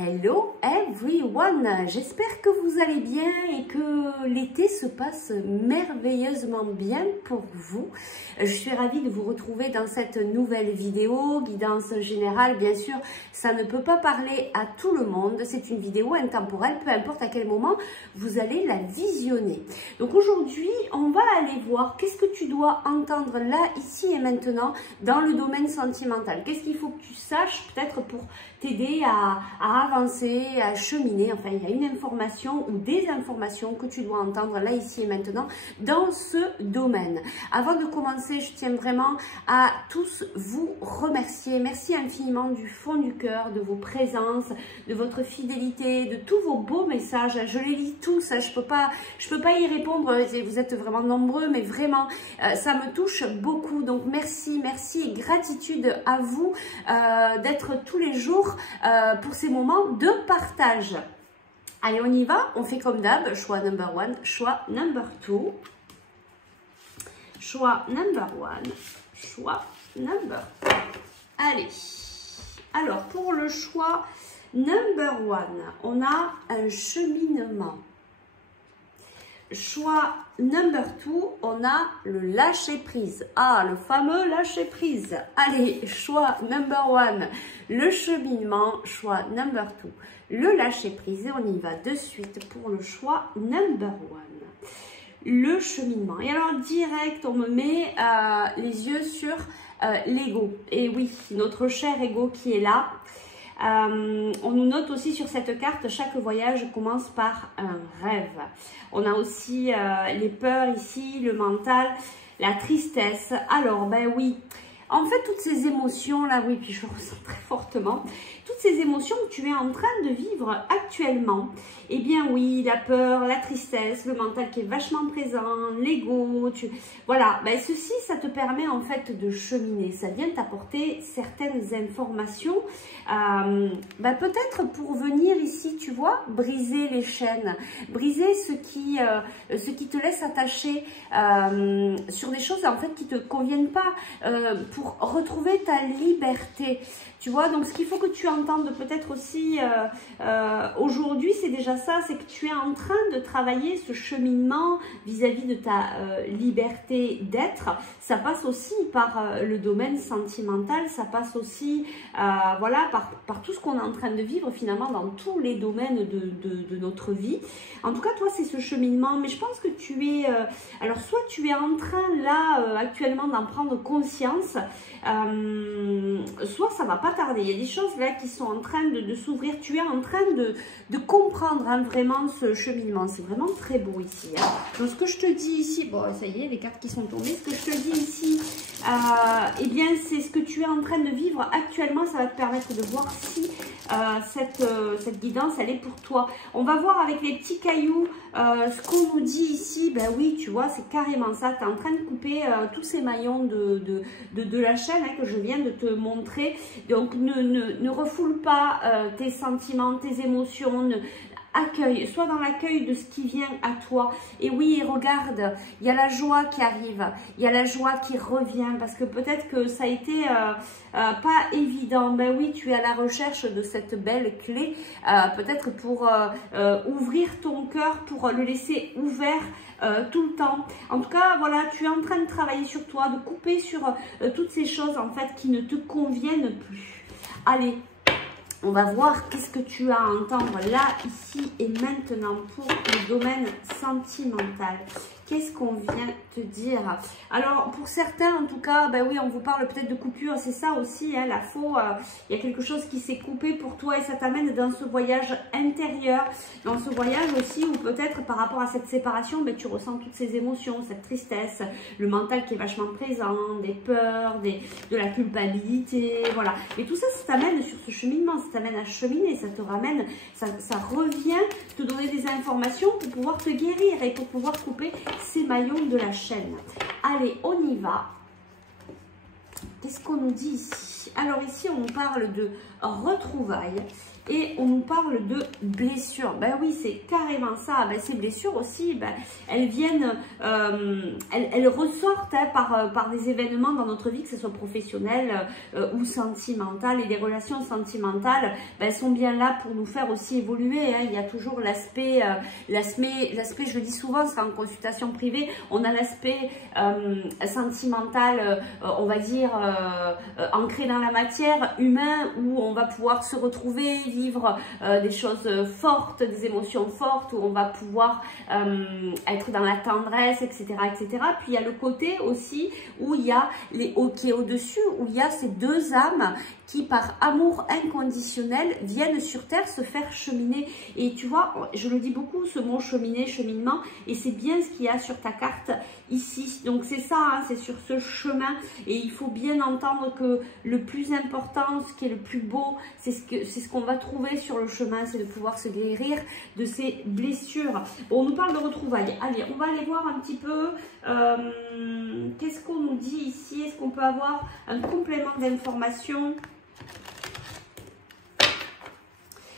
Hello everyone, j'espère que vous allez bien et que l'été se passe merveilleusement bien pour vous. Je suis ravie de vous retrouver dans cette nouvelle vidéo, guidance générale. Bien sûr, ça ne peut pas parler à tout le monde, c'est une vidéo intemporelle, peu importe à quel moment vous allez la visionner. Donc aujourd'hui, on va aller voir qu'est-ce que tu dois entendre là, ici et maintenant dans le domaine sentimental. Qu'est-ce qu'il faut que tu saches peut-être pour t'aider à avancer, à cheminer. Enfin, il y a une information ou des informations que tu dois entendre là, ici et maintenant dans ce domaine. Avant de commencer, je tiens vraiment à tous vous remercier. Merci infiniment du fond du cœur, de vos présences, de votre fidélité, de tous vos beaux messages. Je les lis tous, je peux pas y répondre. Vous êtes vraiment nombreux, mais vraiment, ça me touche beaucoup. Donc, merci et gratitude à vous d'être tous les jours pour ces moments de partage. Allez, on y va, on fait comme d'hab, choix number 1, choix number 2, choix number 1, choix number 2. Allez, alors pour le choix number 1, on a un cheminement. Choix number 2, on a le lâcher prise. Ah, le fameux lâcher prise. Allez, choix number 1, le cheminement. Choix number 2, le lâcher prise. Et on y va de suite pour le choix number 1, le cheminement. Et alors, direct, on me met les yeux sur l'ego. Et oui, notre cher ego qui est là. On nous note aussi sur cette carte, chaque voyage commence par un rêve. On a aussi les peurs ici, le mental, la tristesse. Alors, ben oui, en fait, toutes ces émotions-là, oui, puis je le ressens très fortement, toutes ces émotions que tu es en train de vivre actuellement, eh bien oui, la peur, la tristesse, le mental qui est vachement présent, l'ego, voilà, ben ceci, ça te permet en fait de cheminer, ça vient t'apporter certaines informations, ben peut-être pour venir ici, tu vois, briser les chaînes, briser ce qui te laisse attacher sur des choses en fait qui te conviennent pas, pour retrouver ta liberté. Tu vois, donc ce qu'il faut que tu entendes peut-être aussi aujourd'hui, c'est déjà ça, c'est que tu es en train de travailler ce cheminement vis-à-vis de ta liberté d'être. Ça passe aussi par le domaine sentimental, ça passe aussi voilà, par tout ce qu'on est en train de vivre finalement dans tous les domaines de notre vie. En tout cas, toi, c'est ce cheminement, mais je pense que tu es... alors, soit tu es en train là actuellement d'en prendre conscience, soit ça va pas tarder. Il y a des choses là qui sont en train de s'ouvrir. Tu es en train de comprendre hein, vraiment ce cheminement. C'est vraiment très beau ici. Hein. Donc ce que je te dis ici, bon ça y est, les cartes qui sont tombées. Ce que je te dis ici, eh bien c'est ce que tu es en train de vivre actuellement. Ça va te permettre de voir si cette guidance elle est pour toi. On va voir avec les petits cailloux ce qu'on nous dit ici. Ben oui, tu vois, c'est carrément ça. Tu es en train de couper tous ces maillons de la chaîne hein, que je viens de te montrer. Donc ne refoule pas tes sentiments, tes émotions, accueille, sois dans l'accueil de ce qui vient à toi. Et oui, regarde, il y a la joie qui arrive, il y a la joie qui revient, parce que peut-être que ça a été pas évident. Ben oui, tu es à la recherche de cette belle clé, peut-être pour ouvrir ton cœur, pour le laisser ouvert tout le temps. En tout cas, voilà, tu es en train de travailler sur toi, de couper sur toutes ces choses en fait qui ne te conviennent plus. Allez, on va voir qu'est-ce que tu as à entendre là, ici et maintenant pour le domaine sentimental. Qu'est-ce qu'on vient te dire? Alors, pour certains, en tout cas, ben oui, on vous parle peut-être de coupure. C'est ça aussi, hein, la faux. Il y a quelque chose qui s'est coupé pour toi et ça t'amène dans ce voyage intérieur. Dans ce voyage aussi où peut-être par rapport à cette séparation, ben, tu ressens toutes ces émotions, cette tristesse, le mental qui est vachement présent, des peurs, de la culpabilité, voilà. Et tout ça, ça t'amène sur ce cheminement, ça t'amène à cheminer, ça te ramène, ça revient te donner des informations pour pouvoir te guérir et pour pouvoir couper ces maillons de la chaîne. Allez, on y va. Qu'est-ce qu'on nous dit ici? ici? Alors ici, on nous parle de retrouvailles et on nous parle de blessures. Ben oui, c'est carrément ça. Ben, ces blessures aussi, ben, elles viennent, elles ressortent hein, par des événements dans notre vie, que ce soit professionnel ou sentimental. Et les relations sentimentales, ben, elles sont bien là pour nous faire aussi évoluer. Hein. Il y a toujours l'aspect, je le dis souvent, c'est en consultation privée, on a l'aspect sentimental, on va dire, ancré dans la matière, humain, où on va pouvoir se retrouver, vivre des choses fortes, des émotions fortes, où on va pouvoir être dans la tendresse, etc., etc. Puis il y a le côté aussi où il y a qui est au-dessus, où il y a ces deux âmes qui, par amour inconditionnel, viennent sur Terre se faire cheminer. Et tu vois, je le dis beaucoup, ce mot cheminer, cheminement, et c'est bien ce qu'il y a sur ta carte ici. Donc c'est ça, hein, c'est sur ce chemin. Et il faut bien entendre que le plus important, ce qui est le plus beau, c'est ce qu'on va trouver sur le chemin, c'est de pouvoir se guérir de ces blessures. Bon, on nous parle de retrouvailles. Allez, on va aller voir un petit peu qu'est-ce qu'on nous dit ici. Est-ce qu'on peut avoir un complément d'information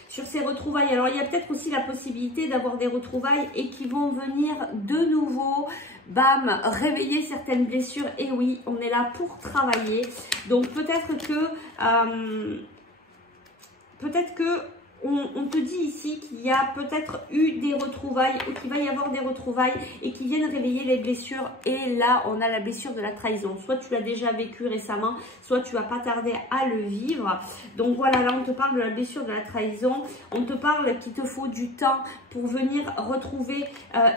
sur ces retrouvailles? Alors, il y a peut-être aussi la possibilité d'avoir des retrouvailles et qui vont venir de nouveau, bam, réveiller certaines blessures. Et oui, on est là pour travailler. Donc, peut-être que on te dit ici qu'il y a peut-être eu des retrouvailles ou qu'il va y avoir des retrouvailles et qui viennent réveiller les blessures. Et là, on a la blessure de la trahison. Soit tu l'as déjà vécu récemment, soit tu vas pas tarder à le vivre. Donc voilà, là, on te parle de la blessure de la trahison. On te parle qu'il te faut du temps pour venir retrouver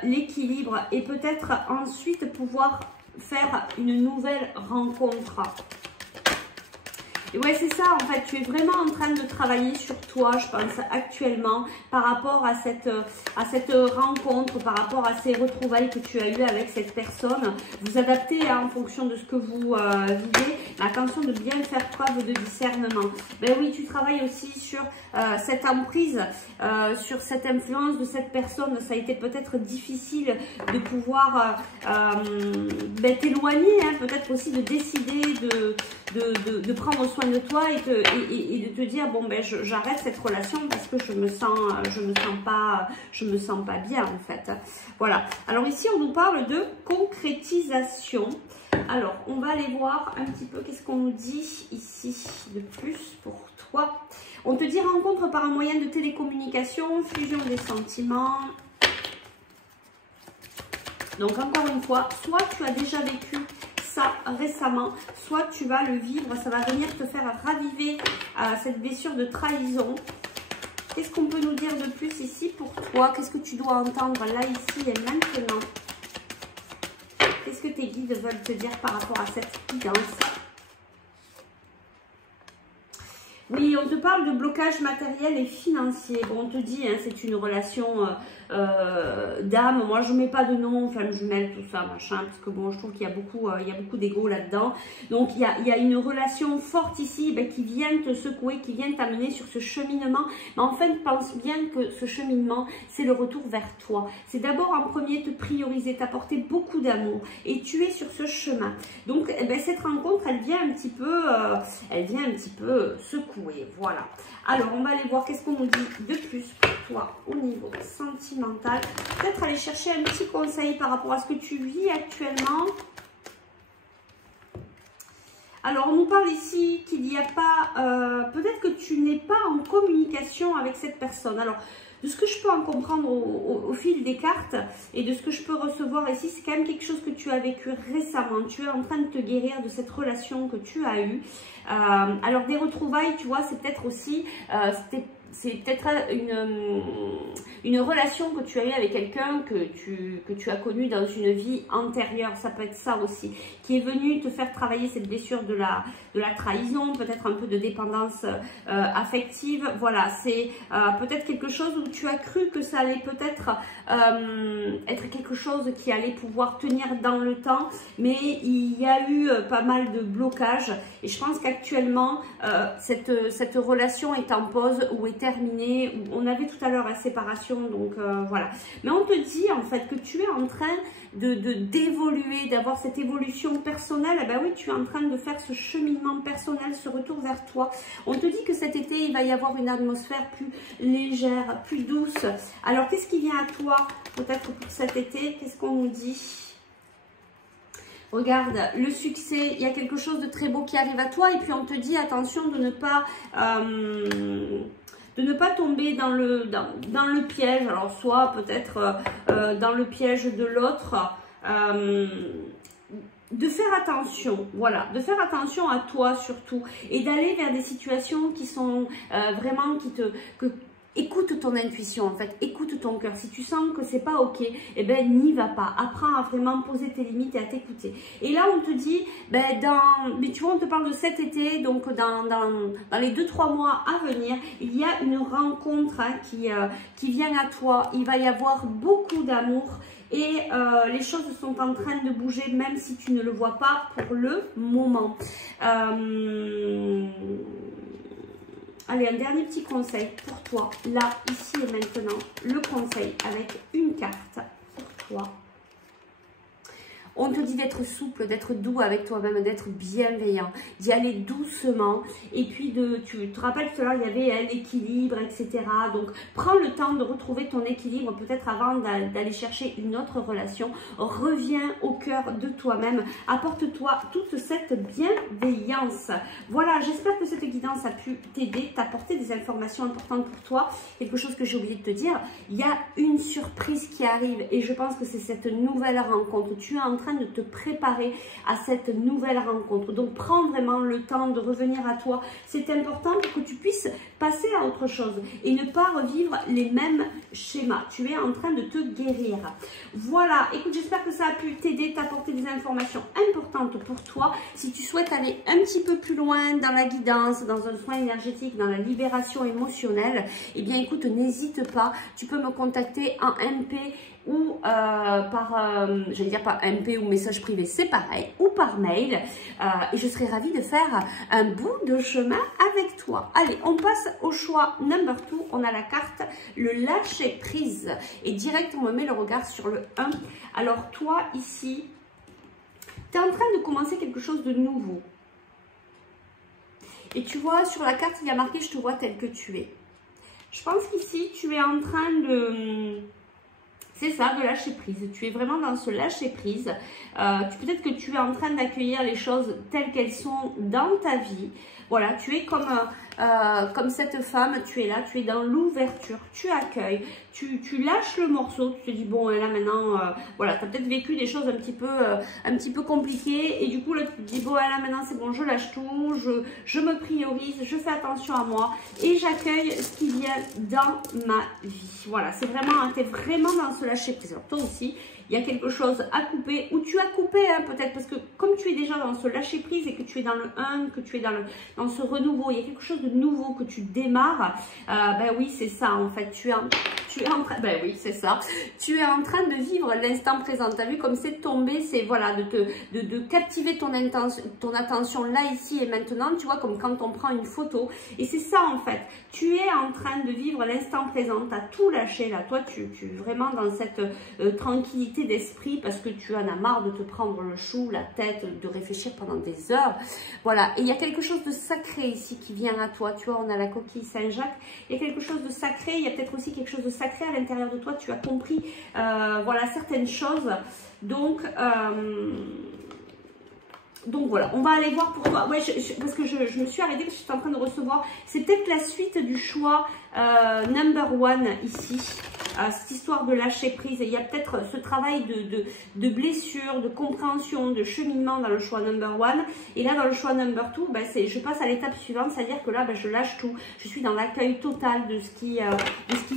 l'équilibre et peut-être ensuite pouvoir faire une nouvelle rencontre. Et ouais, c'est ça, en fait, tu es vraiment en train de travailler sur toi, je pense, actuellement, par rapport à cette rencontre, par rapport à ces retrouvailles que tu as eues avec cette personne. Vous adaptez hein, en fonction de ce que vous vivez, mais attention de bien faire preuve de discernement. Ben oui, tu travailles aussi sur cette emprise, sur cette influence de cette personne. Ça a été peut-être difficile de pouvoir t'éloigner, hein, peut-être aussi de décider de prendre soin de toi et de te dire bon ben j'arrête cette relation parce que je me sens pas bien en fait. Voilà. Alors ici on nous parle de concrétisation. Alors on va aller voir un petit peu qu'est-ce qu'on nous dit ici de plus pour toi. On te dit rencontre par un moyen de télécommunication, fusion des sentiments. Donc encore une fois, soit tu as déjà vécu ça récemment, soit tu vas le vivre, ça va venir te faire raviver cette blessure de trahison. Qu'est-ce qu'on peut nous dire de plus ici pour toi? Qu'est-ce que tu dois entendre là, ici et maintenant? Qu'est-ce que tes guides veulent te dire par rapport à cette guidance? Oui, on te parle de blocage matériel et financier. Bon, on te dit, hein, c'est une relation d'âme. Moi, je ne mets pas de nom, femme jumelle, tout ça, machin, parce que bon, je trouve qu'il y a beaucoup d'ego là-dedans. Donc, il y a une relation forte ici qui vient te secouer, qui vient t'amener sur ce cheminement. Mais en fait, pense bien que ce cheminement, c'est le retour vers toi. C'est d'abord en premier te prioriser, t'apporter beaucoup d'amour. Et tu es sur ce chemin. Donc, cette rencontre, elle vient un petit peu secouer. Voilà. Alors, on va aller voir qu'est-ce qu'on nous dit de plus pour toi au niveau sentimental. Peut-être aller chercher un petit conseil par rapport à ce que tu vis actuellement. Alors, on nous parle ici qu'il n'y a pas... peut-être que tu n'es pas en communication avec cette personne. Alors, de ce que je peux en comprendre au fil des cartes et de ce que je peux recevoir ici, c'est quand même quelque chose que tu as vécu récemment. Tu es en train de te guérir de cette relation que tu as eue. Alors, des retrouvailles, tu vois, c'est peut-être aussi... c'est peut-être une relation que tu as eue avec quelqu'un que tu as connu dans une vie antérieure. Ça peut être ça aussi, qui est venu te faire travailler cette blessure de la trahison, peut-être un peu de dépendance affective. Voilà, c'est peut-être quelque chose où tu as cru que ça allait peut-être être quelque chose qui allait pouvoir tenir dans le temps, mais il y a eu pas mal de blocages. Et je pense qu'actuellement, cette relation est en pause ou est terminé. On avait tout à l'heure la séparation, donc voilà. Mais on te dit en fait que tu es en train d'évoluer, d'avoir cette évolution personnelle. Eh ben oui, tu es en train de faire ce cheminement personnel, ce retour vers toi. On te dit que cet été, il va y avoir une atmosphère plus légère, plus douce. Alors, qu'est-ce qui vient à toi, peut-être pour cet été? Qu'est-ce qu'on nous dit? Regarde, le succès, il y a quelque chose de très beau qui arrive à toi. Et puis, on te dit, attention de ne pas tomber dans le piège. Alors, soit peut-être dans le piège de l'autre. De faire attention, voilà, de faire attention à toi surtout. Et d'aller vers des situations qui sont vraiment, écoute ton intuition en fait, écoute ton cœur. Si tu sens que c'est pas ok, eh ben n'y va pas. Apprends à vraiment poser tes limites et à t'écouter. Et là on te dit, mais tu vois, on te parle de cet été, donc dans les 2-3 mois à venir, il y a une rencontre qui vient à toi. Il va y avoir beaucoup d'amour. Et les choses sont en train de bouger, même si tu ne le vois pas pour le moment. Allez, un dernier petit conseil pour toi, là, ici et maintenant. Le conseil avec une carte pour toi. On te dit d'être souple, d'être doux avec toi-même, d'être bienveillant, d'y aller doucement. Et puis, tu te rappelles tout à l'heure, il y avait l'équilibre, etc. Donc, prends le temps de retrouver ton équilibre, peut-être avant d'aller chercher une autre relation. Reviens au cœur de toi-même. Apporte-toi toute cette bienveillance. Voilà, j'espère que cette guidance a pu t'aider, t'apporter des informations importantes pour toi. Quelque chose que j'ai oublié de te dire, il y a une surprise qui arrive et je pense que c'est cette nouvelle rencontre. Tu es en train de te préparer à cette nouvelle rencontre. Donc, prends vraiment le temps de revenir à toi. C'est important pour que tu puisses passer à autre chose et ne pas revivre les mêmes schémas. Tu es en train de te guérir. Voilà, écoute, j'espère que ça a pu t'aider, t'apporter des informations importantes pour toi. Si tu souhaites aller un petit peu plus loin dans la guidance, dans un soin énergétique, dans la libération émotionnelle, eh bien, écoute, n'hésite pas. Tu peux me contacter en MP ou j'allais dire par MP ou message privé, c'est pareil, ou par mail. Et je serai ravie de faire un bout de chemin avec toi. Allez, on passe au choix number 2. On a la carte, le lâcher prise. Et direct, on me met le regard sur le 1. Alors, toi, ici, tu es en train de commencer quelque chose de nouveau. Et tu vois, sur la carte, il y a marqué « Je te vois tel que tu es ». Je pense qu'ici, tu es en train de... C'est ça, de lâcher prise. Tu es vraiment dans ce lâcher prise. Peut-être que tu es en train d'accueillir les choses telles qu'elles sont dans ta vie. Voilà, tu es comme cette femme, tu es là, tu es dans l'ouverture, tu accueilles, tu lâches le morceau, tu te dis bon là maintenant, voilà, tu as peut-être vécu des choses un petit peu compliquées et du coup là tu te dis bon là maintenant c'est bon, je lâche tout, je me priorise, je fais attention à moi et j'accueille ce qui vient dans ma vie. Voilà, c'est vraiment, tu es vraiment dans ce lâcher prise. Alors toi aussi, il y a quelque chose à couper, ou tu as coupé hein, peut-être parce que comme tu es déjà dans ce lâcher prise et que tu es dans le 1, que tu es dans ce renouveau, il y a quelque chose de nouveau que tu démarres, ben oui c'est ça en fait, tu es en train, ben oui c'est ça, tu es en train de vivre l'instant présent. Tu as vu comme c'est tombé, c'est voilà, de captiver ton attention là, ici et maintenant, tu vois, comme quand on prend une photo, et c'est ça en fait, tu es en train de vivre l'instant présent, tu as tout lâché là, toi tu es vraiment dans cette tranquillité d'esprit parce que tu en as marre de te prendre le chou, la tête, de réfléchir pendant des heures, voilà, et il y a quelque chose de sacré ici qui vient à toi, tu vois, on a la coquille Saint-Jacques, il y a quelque chose de sacré, il y a peut-être aussi quelque chose de sacré à l'intérieur de toi, tu as compris, voilà, certaines choses, donc voilà, on va aller voir pour toi. Ouais, parce que je me suis arrêtée parce que je suis en train de recevoir. C'est peut-être la suite du choix number 1 ici. Cette histoire de lâcher prise. Et il y a peut-être ce travail de blessure, de compréhension, de cheminement dans le choix number 1. Et là, dans le choix number 2, ben, je passe à l'étape suivante. C'est-à-dire que là, ben, je lâche tout. Je suis dans l'accueil total de ce qui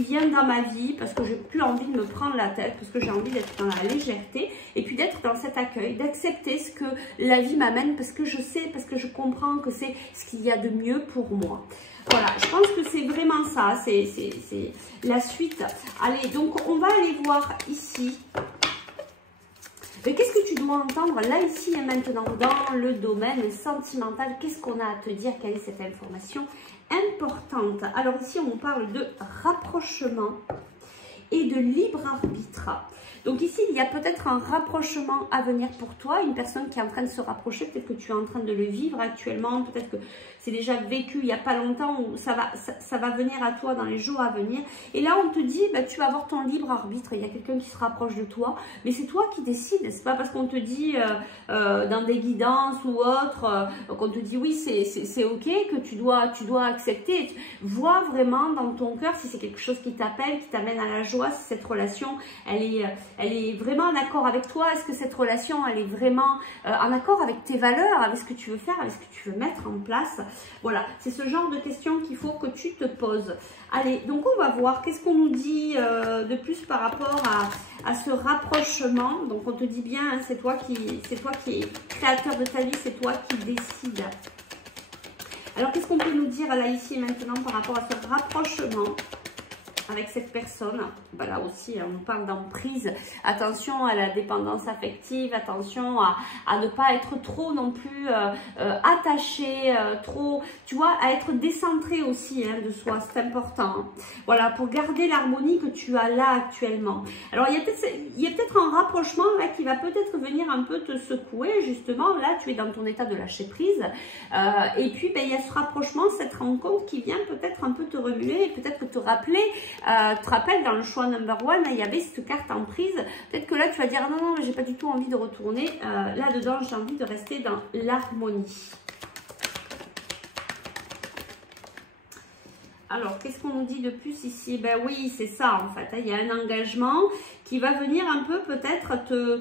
vient dans ma vie. Parce que j'ai plus envie de me prendre la tête. Parce que j'ai envie d'être dans la légèreté. Et puis d'être dans cet accueil. D'accepter ce que la vie m'amène. Parce que je sais, parce que je comprends que c'est ce qu'il y a de mieux pour moi. Voilà, je pense que c'est vraiment ça, c'est la suite. Allez, donc on va aller voir ici. Qu'est-ce que tu dois entendre là, ici et maintenant, dans le domaine sentimental? Qu'est-ce qu'on a à te dire? Quelle est cette information importante. Alors ici, on parle de rapprochement et de libre arbitre. Donc ici, il y a peut-être un rapprochement à venir pour toi, une personne qui est en train de se rapprocher, peut-être que tu es en train de le vivre actuellement, peut-être que c'est déjà vécu il n'y a pas longtemps, ou ça va venir à toi dans les jours à venir. Et là, on te dit, bah, tu vas avoir ton libre arbitre, il y a quelqu'un qui se rapproche de toi, mais c'est toi qui décides, c'est pas parce qu'on te dit dans des guidances ou autres, qu'on te dit oui, c'est ok, que tu dois accepter. Vois vraiment dans ton cœur si c'est quelque chose qui t'appelle, qui t'amène à la joie, si cette relation, elle est vraiment en accord avec toi. Est-ce que cette relation, elle est vraiment en accord avec tes valeurs, avec ce que tu veux faire, avec ce que tu veux mettre en place? Voilà, c'est ce genre de questions qu'il faut que tu te poses. Allez, donc on va voir qu'est-ce qu'on nous dit de plus par rapport à ce rapprochement. Donc on te dit bien, hein, c'est toi qui es créateur de ta vie, c'est toi qui décides. Alors qu'est-ce qu'on peut nous dire là, ici et maintenant par rapport à ce rapprochement avec cette personne? Ben là aussi, on parle d'emprise. Attention à la dépendance affective, attention à ne pas être trop non plus attaché, trop, tu vois, à être décentré aussi hein, de soi, c'est important. Voilà, pour garder l'harmonie que tu as là actuellement. Alors, il y a peut-être un rapprochement là qui va peut-être venir un peu te secouer, justement. Là, tu es dans ton état de lâcher prise. Et puis, ben, il y a ce rapprochement, cette rencontre qui vient peut-être un peu te remuer, peut-être te rappeler. Tu te rappelles, dans le choix number one, il y avait cette carte en prise. Peut-être que là, tu vas dire non, j'ai pas du tout envie de retourner là-dedans, j'ai envie de rester dans l'harmonie. Alors, qu'est-ce qu'on nous dit de plus ici? Ben oui, c'est ça en fait. Il y a un engagement qui va venir un peu peut-être te...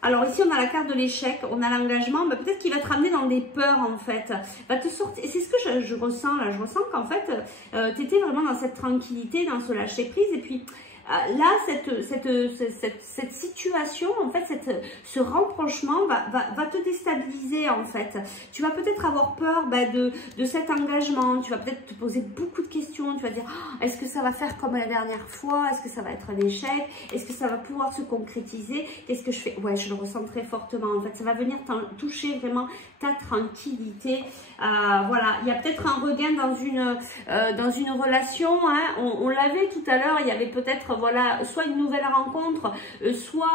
Alors ici, on a la carte de l'échec, on a l'engagement, bah, peut-être qu'il va te ramener dans des peurs en fait. Va te sortir. C'est ce que je ressens là, je ressens qu'en fait, tu étais vraiment dans cette tranquillité, dans ce lâcher prise et puis... Là, cette situation, en fait, ce rapprochement va te déstabiliser, en fait. Tu vas peut-être avoir peur de cet engagement. Tu vas peut-être te poser beaucoup de questions. Tu vas dire, oh, est-ce que ça va faire comme la dernière fois? Est-ce que ça va être un échec? Est-ce que ça va pouvoir se concrétiser? Qu'est-ce que je fais? Ouais, je le ressens très fortement, en fait. Ça va venir toucher vraiment ta tranquillité. Voilà, il y a peut-être un regain dans une relation. Hein. On l'avait tout à l'heure, il y avait peut-être... Voilà, soit une nouvelle rencontre, soit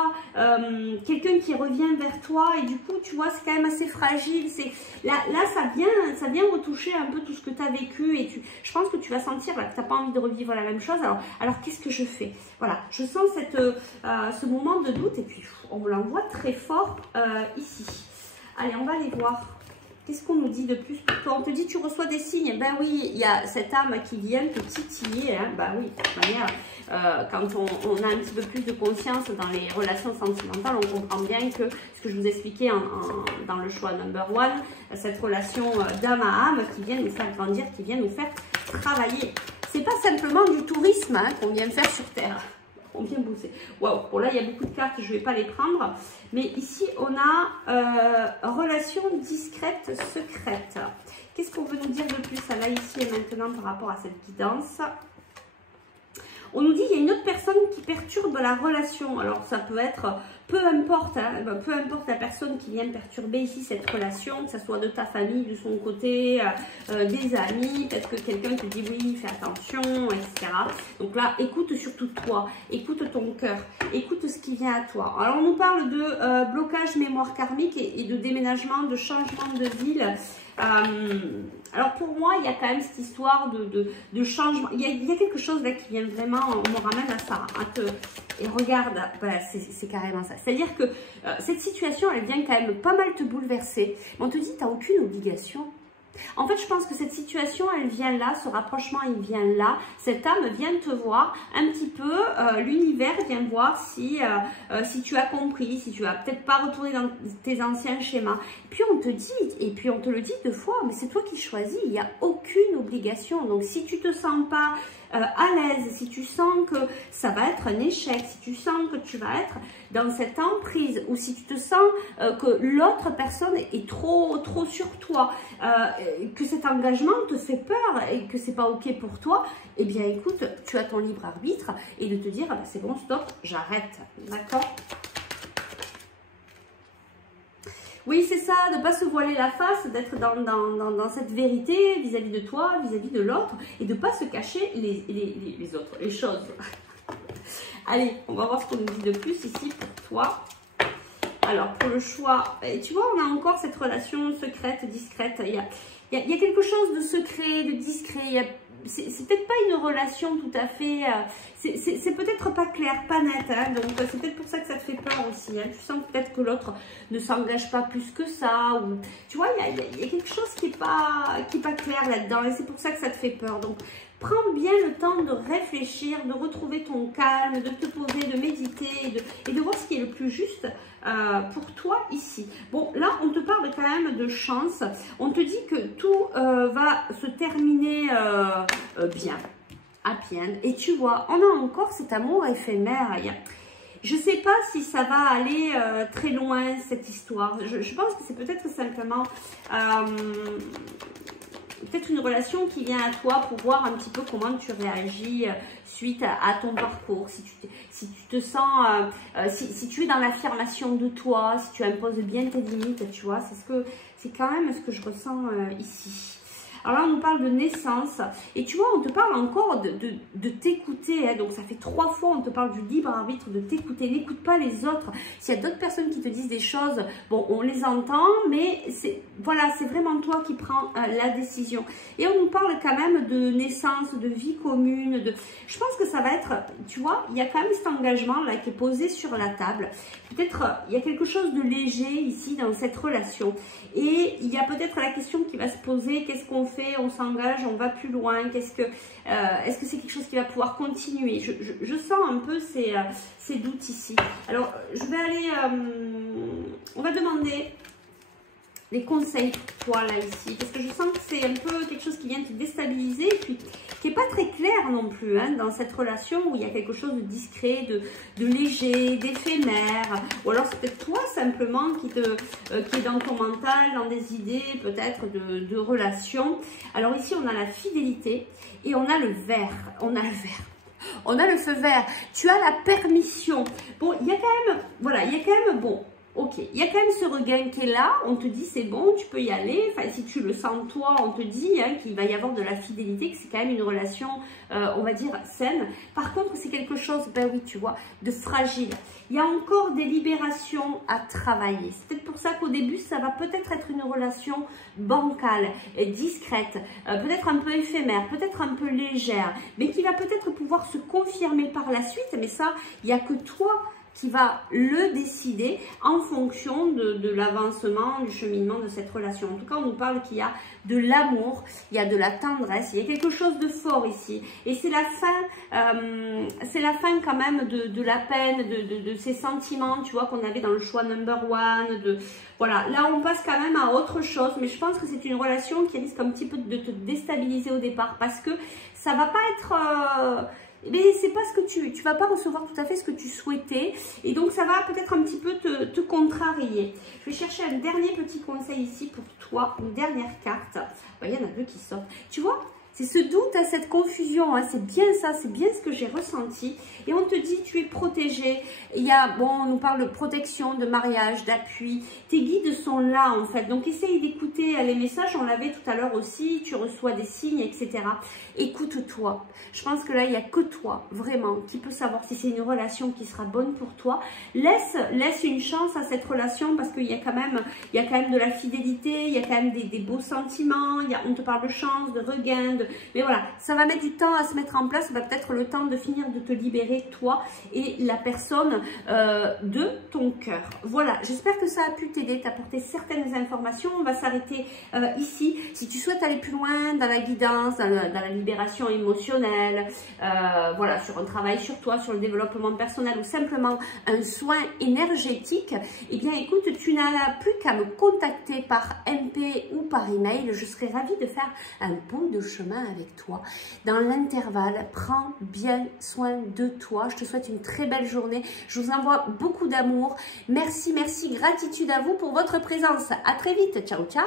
quelqu'un qui revient vers toi et du coup, tu vois, c'est quand même assez fragile. Là, ça vient retoucher un peu tout ce que tu as vécu et je pense que tu vas sentir là, que tu n'as pas envie de revivre la même chose. Alors qu'est-ce que je fais? Voilà, je sens ce moment de doute et puis on l'envoie très fort ici. Allez, on va aller voir. Qu'est-ce qu'on nous dit de plus pour toi? On te dit tu reçois des signes. Ben oui, il y a cette âme qui vient te titiller. Hein. Ben oui, de toute manière, quand on a un petit peu plus de conscience dans les relations sentimentales, on comprend bien que ce que je vous expliquais dans le choix number one, cette relation d'âme à âme qui vient nous faire grandir, qui vient nous faire travailler. C'est pas simplement du tourisme hein, qu'on vient faire sur Terre. On vient bosser. Waouh, bon là il y a beaucoup de cartes, je ne vais pas les prendre. Mais ici on a relation discrète, secrète. Qu'est-ce qu'on veut nous dire de plus là ici et maintenant par rapport à cette guidance? On nous dit qu'il y a une autre personne qui perturbe la relation. Alors ça peut être, peu importe la personne qui vient perturber ici cette relation, que ce soit de ta famille, de son côté, des amis, peut-être que quelqu'un te dit oui, fais attention, etc. Donc là, écoute surtout toi, écoute ton cœur, écoute ce qui vient à toi. Alors on nous parle de blocage mémoire karmique et de déménagement, de changement de ville. Alors pour moi, il y a quand même cette histoire de changement. Il y a quelque chose là qui vient vraiment, on me ramène à ça. Et regarde, voilà, c'est carrément ça. C'est-à-dire que cette situation, elle vient quand même pas mal te bouleverser. Mais on te dit, tu n'as aucune obligation. En fait, je pense que cette situation, elle vient là, ce rapprochement, il vient là. Cette âme vient te voir un petit peu, l'univers vient voir si tu as compris, si tu vas peut-être pas retourner dans tes anciens schémas. Et puis on te dit, et puis on te le dit 2 fois, mais c'est toi qui choisis, il n'y a aucune obligation. Donc si tu te sens pas à l'aise, si tu sens que ça va être un échec, si tu sens que tu vas être dans cette emprise ou si tu te sens que l'autre personne est trop sur toi, que cet engagement te fait peur et que c'est pas ok pour toi, eh bien écoute, tu as ton libre arbitre et de te dire ah ben, c'est bon, stop, j'arrête, d'accord? Oui, c'est ça, de ne pas se voiler la face, d'être dans cette vérité vis-à-vis de toi, vis-à-vis de l'autre, et de ne pas se cacher les autres, les choses. Allez, on va voir ce qu'on nous dit de plus ici pour toi. Alors, pour le choix, tu vois, on a encore cette relation secrète, discrète. Il y a quelque chose de secret, de discret. C'est peut-être pas une relation tout à fait... c'est peut-être pas clair, pas net. Hein, donc, c'est peut-être pour ça que ça te fait peur aussi. Hein. Tu sens peut-être que l'autre ne s'engage pas plus que ça. Ou, tu vois, il y a quelque chose qui n'est pas clair là-dedans. Et c'est pour ça que ça te fait peur. Donc, prends bien le temps de réfléchir, de retrouver ton calme, de te poser, de méditer et de voir ce qui est le plus juste pour toi ici. Bon, là, on te parle quand même de chance. On te dit que tout va se terminer bien, à bien. Et tu vois, on a encore cet amour éphémère. Je ne sais pas si ça va aller très loin, cette histoire. Je pense que c'est peut-être simplement... peut-être une relation qui vient à toi pour voir un petit peu comment tu réagis suite à ton parcours, si tu te sens, si tu es dans l'affirmation de toi, si tu imposes bien tes limites, tu vois, c'est quand même ce que je ressens ici. Alors là, on nous parle de naissance. Et tu vois, on te parle encore de t'écouter. Hein. Donc, ça fait 3 fois, on te parle du libre arbitre, de t'écouter. N'écoute pas les autres. S'il y a d'autres personnes qui te disent des choses, bon, on les entend, mais voilà, c'est vraiment toi qui prends la décision. Et on nous parle quand même de naissance, de vie commune. Je pense que ça va être, tu vois, il y a quand même cet engagement-là qui est posé sur la table. Peut-être, il y a quelque chose de léger ici dans cette relation. Et il y a peut-être la question qui va se poser, qu'est-ce qu'on fait, on s'engage, on va plus loin, est-ce que c'est quelque chose qui va pouvoir continuer? Je sens un peu ces doutes ici. Alors, je vais aller, on va demander des conseils pour toi là ici, parce que je sens que c'est un peu quelque chose qui vient te déstabiliser, et puis qui n'est pas très clair non plus, hein, dans cette relation où il y a quelque chose de discret, de léger, d'éphémère, ou alors c'est peut-être toi simplement qui est dans ton mental, dans des idées peut-être de relation. Alors ici on a la fidélité et on a le vert, on a le feu vert, tu as la permission. Bon, il y a quand même, voilà, il y a quand même, bon, ok, il y a quand même ce regain qui est là, on te dit c'est bon, tu peux y aller, enfin si tu le sens toi, on te dit hein, qu'il va y avoir de la fidélité, que c'est quand même une relation, on va dire, saine. Par contre, c'est quelque chose, ben oui, tu vois, de fragile. Il y a encore des libérations à travailler. C'est peut-être pour ça qu'au début, ça va peut-être être une relation bancale, discrète, peut-être un peu éphémère, peut-être un peu légère, mais qui va peut-être pouvoir se confirmer par la suite, mais ça, il n'y a que toi qui va le décider en fonction de l'avancement, du cheminement de cette relation. En tout cas, on nous parle qu'il y a de l'amour, il y a de la tendresse, il y a quelque chose de fort ici. Et c'est la fin quand même de la peine, de ces sentiments, tu vois, qu'on avait dans le choix number one. Voilà, là on passe quand même à autre chose, mais je pense que c'est une relation qui risque un petit peu de te déstabiliser au départ, parce que ça va pas être... mais c'est pas ce que tu vas pas recevoir tout à fait ce que tu souhaitais, et donc ça va peut-être un petit peu te contrarier. Je vais chercher un dernier petit conseil ici pour toi, une dernière carte. Il y en a 2 qui sortent. Tu vois, c'est ce doute, cette confusion, hein, c'est bien ça, c'est bien ce que j'ai ressenti. Et on te dit, tu es protégé. Il y a, bon, on nous parle de protection, de mariage, d'appui. Tes guides sont là, en fait. Donc, essaye d'écouter les messages. On l'avait tout à l'heure aussi. Tu reçois des signes, etc. Écoute-toi. Je pense que là, il n'y a que toi, vraiment, qui peut savoir si c'est une relation qui sera bonne pour toi. Laisse une chance à cette relation, parce qu'il y a quand même de la fidélité, il y a quand même des beaux sentiments. On te parle de chance, de regain, mais voilà, ça va mettre du temps à se mettre en place. Ça va peut-être le temps de finir de te libérer, toi et la personne de ton cœur. Voilà, j'espère que ça a pu t'aider, t'apporter certaines informations. On va s'arrêter ici. Si tu souhaites aller plus loin dans la guidance, dans la libération émotionnelle, voilà, sur un travail sur toi, sur le développement personnel, ou simplement un soin énergétique, eh bien écoute, tu n'as plus qu'à me contacter par MP ou par email. Je serai ravie de faire un bout de chemin avec toi. Dans l'intervalle, prends bien soin de toi. Je te souhaite une très belle journée. Je vous envoie beaucoup d'amour. Merci, gratitude à vous pour votre présence. À très vite. Ciao, ciao.